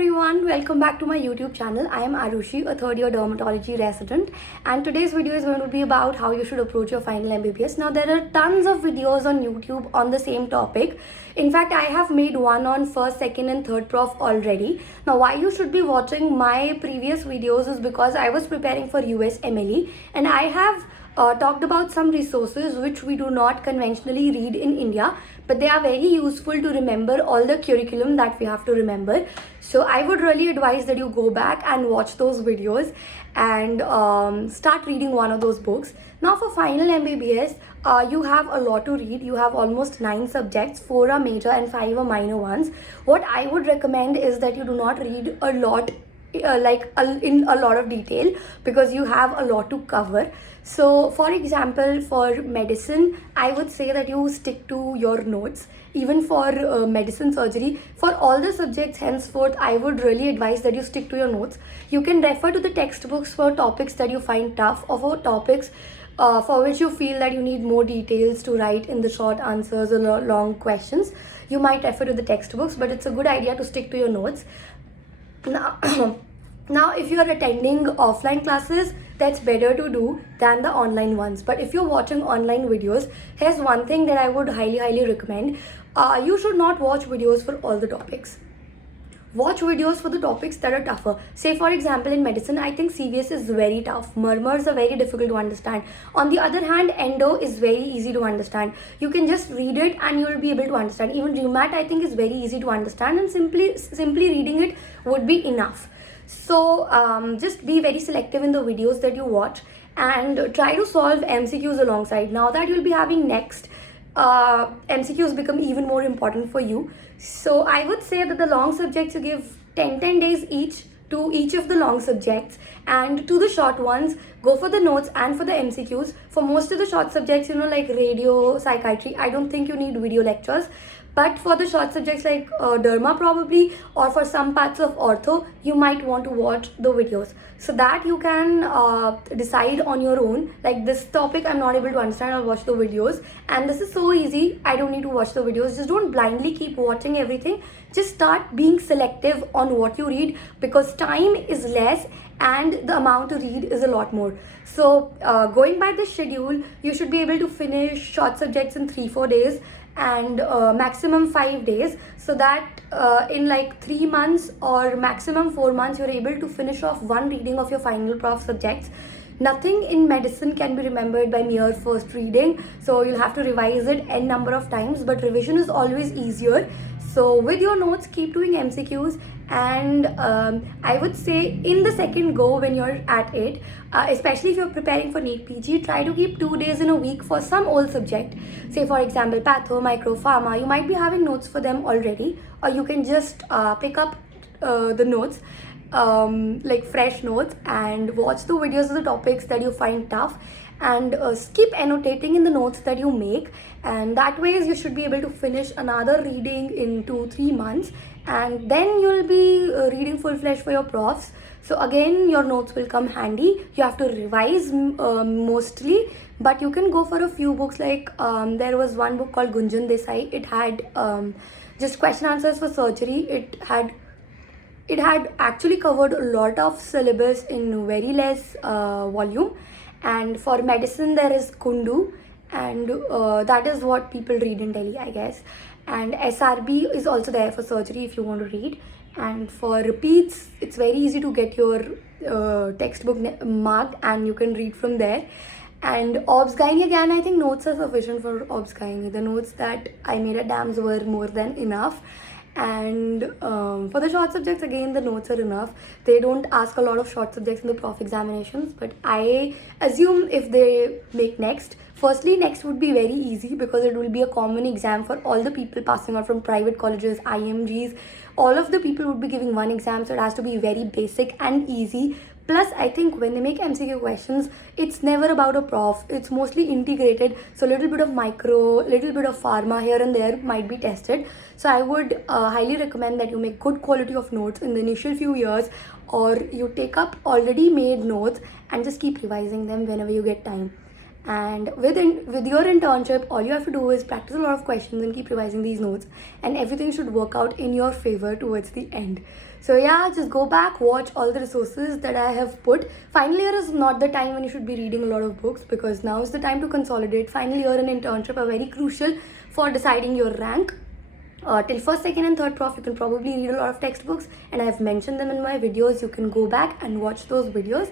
everyone, welcome back to my YouTube channel. I am Arushi, a third year dermatology resident, and today's video is going to be about how you should approach your final MBBS. Now there are tons of videos on YouTube on the same topic. In fact, I have made one on first, second and third prof already. Now why you should be watching my previous videos is because I was preparing for US MLE and I have talked about some resources which we do not conventionally read in India, but they are very useful to remember all the curriculum that we have to remember. So I would really advise that you go back and watch those videos and start reading one of those books. Now for final MBBS, you have a lot to read. You have almost 9 subjects, 4 are major and 5 are minor ones. What I would recommend is that you do not read a lot in a lot of detail because you have a lot to cover. So for example, for medicine, I would say that you stick to your notes. Even for medicine surgery, for all the subjects henceforth, I would really advise that you stick to your notes. You can refer to the textbooks for topics that you find tough or for topics for which you feel that you need more details to write in the short answers or long questions. You might refer to the textbooks, but it's a good idea to stick to your notes. Now if you are attending offline classes, that's better to do than the online ones. But if you're watching online videos, here's one thing that I would highly recommend. You should not watch videos for all the topics. Watch videos for the topics that are tougher. Say for example, in medicine, I think CVS is very tough. Murmurs are very difficult to understand. On the other hand, endo is very easy to understand. You can just read it and you will be able to understand. Even rheumat, I think, is very easy to understand, and simply reading it would be enough. So just be very selective in the videos that you watch and try to solve MCQs alongside. Now that you'll be having next, MCQs become even more important for you. So I would say that the long subjects, you give 10 days each to each of the long subjects, and to the short ones, go for the notes and for the MCQs. For most of the short subjects, like radio, psychiatry, I don't think you need video lectures. But for the short subjects like derma probably, or for some parts of ortho, you might want to watch the videos so that you can decide on your own, like this topic I'm not able to understand, I'll watch the videos, and this is so easy, I don't need to watch the videos. Just don't blindly keep watching everything. Just start being selective on what you read, because time is less and the amount to read is a lot more. So going by the schedule, you should be able to finish short subjects in 3-4 days and maximum 5 days, so that in like 3 months or maximum 4 months, you're able to finish off one reading of your final prof subjects. Nothing in medicine can be remembered by mere first reading, so you'll have to revise it n number of times, but revision is always easier. So with your notes, keep doing MCQs, and I would say in the second go when you're at it, especially if you're preparing for Neet PG, try to keep 2 days in a week for some old subject. Say for example, patho, micro, pharma, you might be having notes for them already, or you can just pick up the notes, like fresh notes, and watch the videos of the topics that you find tough, and keep annotating in the notes that you make, and that way you should be able to finish another reading in 2-3 months, and then you'll be reading full-fledged for your profs. So again, your notes will come handy. You have to revise mostly, but you can go for a few books. Like there was one book called Gunjan Desai. It had just question answers for surgery. It had actually covered a lot of syllabus in very less volume. And for medicine, there is Kundu, and that is what people read in Delhi, I guess. And SRB is also there for surgery if you want to read. And for repeats, it's very easy to get your textbook marked, and you can read from there. And Obs Gynae, again, I think notes are sufficient for Obs Gynae. The notes that I made at DAMS were more than enough. And for the short subjects, again, the notes are enough. They don't ask a lot of short subjects in the prof examinations, but I assume if they make next, firstly, next would be very easy because it will be a common exam for all the people passing out from private colleges, IMGs. All of the people would be giving one exam, so it has to be very basic and easy. Plus, I think when they make MCQ questions, it's never about a prof. It's mostly integrated. So a little bit of micro, little bit of pharma here and there might be tested. So I would highly recommend that you make good quality of notes in the initial few years, or you take up already made notes and just keep revising them whenever you get time. And with your internship, all you have to do is practice a lot of questions and keep revising these notes, and everything should work out in your favor towards the end. So yeah, just go back, watch all the resources that I have put. Final year is not the time when you should be reading a lot of books, because now is the time to consolidate. Final year and internship are very crucial for deciding your rank. Till first, second, and third prof, you can probably read a lot of textbooks, and I've mentioned them in my videos. You can go back and watch those videos.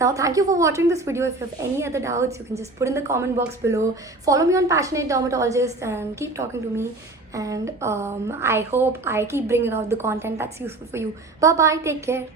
Now, thank you for watching this video. If you have any other doubts, you can just put in the comment box below. Follow me on Passionate Dermatologist and keep talking to me. And I hope I keep bringing out the content that's useful for you. Bye bye. Take care.